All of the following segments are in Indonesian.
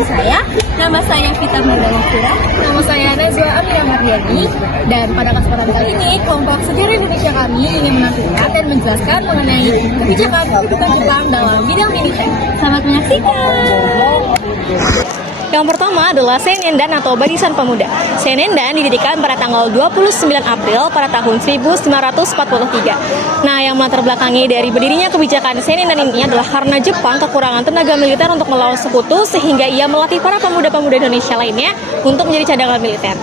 perkenalkan nama saya Vita Murdawakura, nama saya Nazwa Amira Mardiani, dan pada kesempatan kali ini kelompok Sejarah Indonesia kami ingin menampilkan dan menjelaskan mengenai kebijakan kedudukan Jepang dalam bidang militer. Selamat menyaksikan. Yang pertama adalah Seinendan atau Barisan Pemuda. Seinendan didirikan pada tanggal 29 April pada tahun 1943. Nah, yang melatar belakangi dari berdirinya kebijakan Seinendan ini adalah karena Jepang kekurangan tenaga militer untuk melawan sekutu, sehingga ia melatih para pemuda-pemuda Indonesia lainnya untuk menjadi cadangan militer.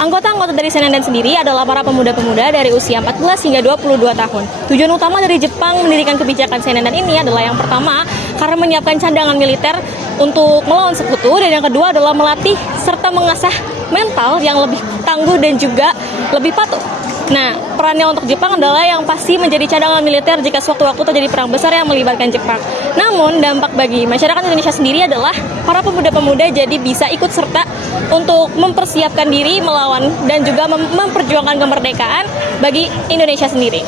Anggota-anggota dari Seinendan sendiri adalah para pemuda-pemuda dari usia 14 hingga 22 tahun. Tujuan utama dari Jepang mendirikan kebijakan Seinendan ini adalah yang pertama, karena menyiapkan cadangan militer untuk melawan sekutu, dan yang kedua adalah melatih serta mengasah mental yang lebih tangguh dan juga lebih patuh. Nah, perannya untuk Jepang adalah yang pasti menjadi cadangan militer jika sewaktu-waktu terjadi perang besar yang melibatkan Jepang. Namun, dampak bagi masyarakat Indonesia sendiri adalah para pemuda-pemuda jadi bisa ikut serta untuk mempersiapkan diri melawan dan juga memperjuangkan kemerdekaan bagi Indonesia sendiri.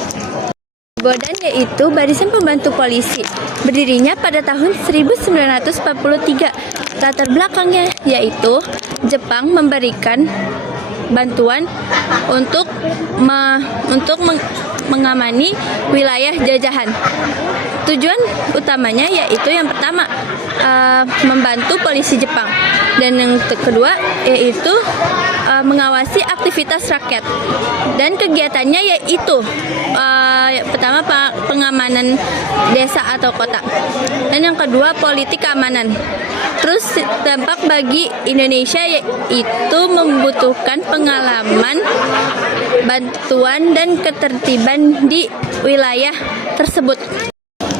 Bodan yaitu Barisan Pembantu Polisi. Berdirinya pada tahun 1943. Latar belakangnya yaitu Jepang memberikan bantuan untuk mengamani wilayah jajahan. Tujuan utamanya yaitu yang pertama membantu polisi Jepang, dan yang kedua yaitu mengawasi aktivitas rakyat, dan kegiatannya yaitu pertama pengamanan desa atau kota, dan yang kedua politik keamanan. Terus dampak bagi Indonesia yaitu membutuhkan pengalaman, bantuan dan ketertiban di wilayah tersebut.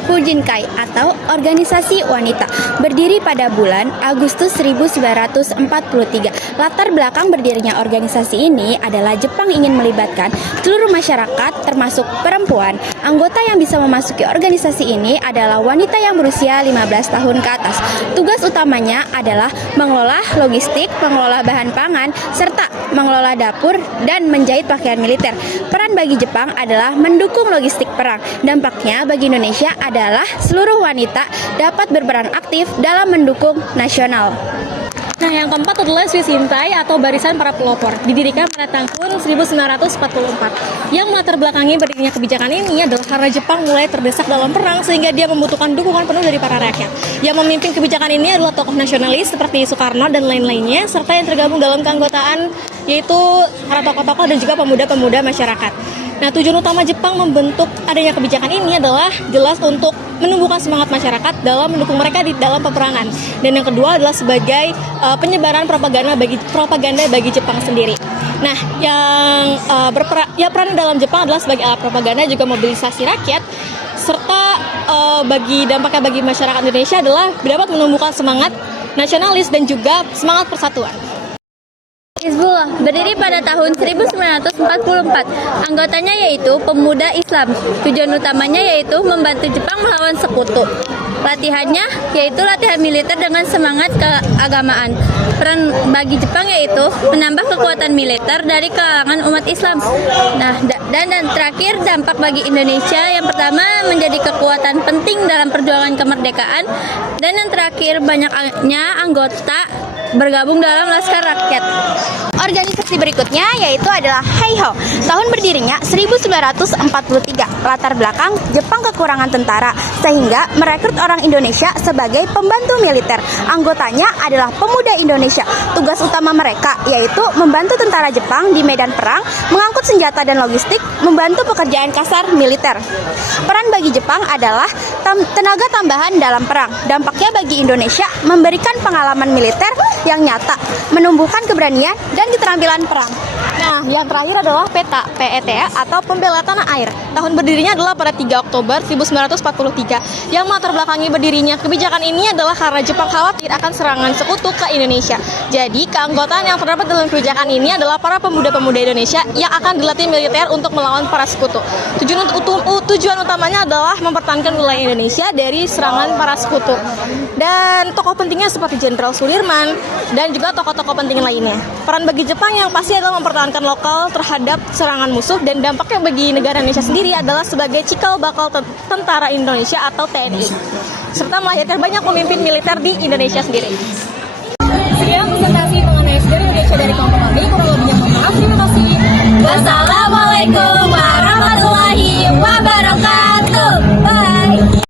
Fujinkai atau Organisasi Wanita berdiri pada bulan Agustus 1943. Latar belakang berdirinya organisasi ini adalah Jepang ingin melibatkan seluruh masyarakat termasuk perempuan. Anggota yang bisa memasuki organisasi ini adalah wanita yang berusia 15 tahun ke atas. Tugas utamanya adalah mengelola logistik, mengelola bahan pangan, serta mengelola dapur dan menjahit pakaian militer. Peran bagi Jepang adalah mendukung logistik perang. Dampaknya bagi Indonesia adalah seluruh wanita dapat berperan aktif dalam mendukung nasional. Nah, yang keempat adalah Swissintai atau Barisan Para Pelopor. Didirikan pada tahun 1944. Yang melatar belakangi berdirinya kebijakan ini adalah karena Jepang mulai terdesak dalam perang, sehingga dia membutuhkan dukungan penuh dari para rakyat. Yang memimpin kebijakan ini adalah tokoh nasionalis seperti Soekarno dan lain-lainnya, serta yang tergabung dalam keanggotaan yaitu para tokoh-tokoh dan juga pemuda-pemuda masyarakat. Nah, tujuan utama Jepang membentuk adanya kebijakan ini adalah jelas untuk menumbuhkan semangat masyarakat dalam mendukung mereka di dalam peperangan. Dan yang kedua adalah sebagai penyebaran propaganda bagi Jepang sendiri. Nah, yang peran dalam Jepang adalah sebagai alat propaganda juga mobilisasi rakyat, serta dampaknya bagi masyarakat Indonesia adalah dapat menumbuhkan semangat nasionalis dan juga semangat persatuan. Hizbullah berdiri pada tahun 1944. Anggotanya yaitu pemuda Islam. Tujuan utamanya yaitu membantu Jepang melawan sekutu. Latihannya yaitu latihan militer dengan semangat keagamaan. Peran bagi Jepang yaitu menambah kekuatan militer dari kalangan umat Islam. Nah, dan terakhir dampak bagi Indonesia yang pertama menjadi kekuatan penting dalam perjuangan kemerdekaan, dan yang terakhir banyaknya anggota bergabung dalam Laskar Rakyat. Organisasi berikutnya yaitu adalah Heiho. Tahun berdirinya 1943. Latar belakang Jepang kekurangan tentara sehingga merekrut orang Indonesia sebagai pembantu militer. Anggotanya adalah pemuda Indonesia. Tugas utama mereka yaitu membantu tentara Jepang di medan perang, mengangkut senjata dan logistik, membantu pekerjaan kasar militer. Peran bagi Jepang adalah tenaga tambahan dalam perang. Dampaknya bagi Indonesia memberikan pengalaman militer yang nyata, menumbuhkan keberanian dan keterampilan perang. Nah, yang terakhir adalah PETA atau Pembela Tanah Air. Tahun berdirinya adalah pada 3 Oktober 1943. Yang melatar belakangi berdirinya kebijakan ini adalah karena Jepang khawatir akan serangan sekutu ke Indonesia. Jadi, keanggotaan yang terdapat dalam kebijakan ini adalah para pemuda-pemuda Indonesia yang akan dilatih militer untuk melawan para sekutu. Tujuan utamanya adalah mempertahankan wilayah Indonesia dari serangan para sekutu. Dan tokoh pentingnya seperti Jenderal Sudirman dan juga tokoh-tokoh penting lainnya. Peran bagi Jepang yang pasti adalah mempertahankan lokal terhadap serangan musuh, dan dampaknya bagi negara Indonesia sendiri adalah sebagai cikal bakal tentara Indonesia atau TNI, serta melahirkan banyak pemimpin militer di Indonesia sendiri.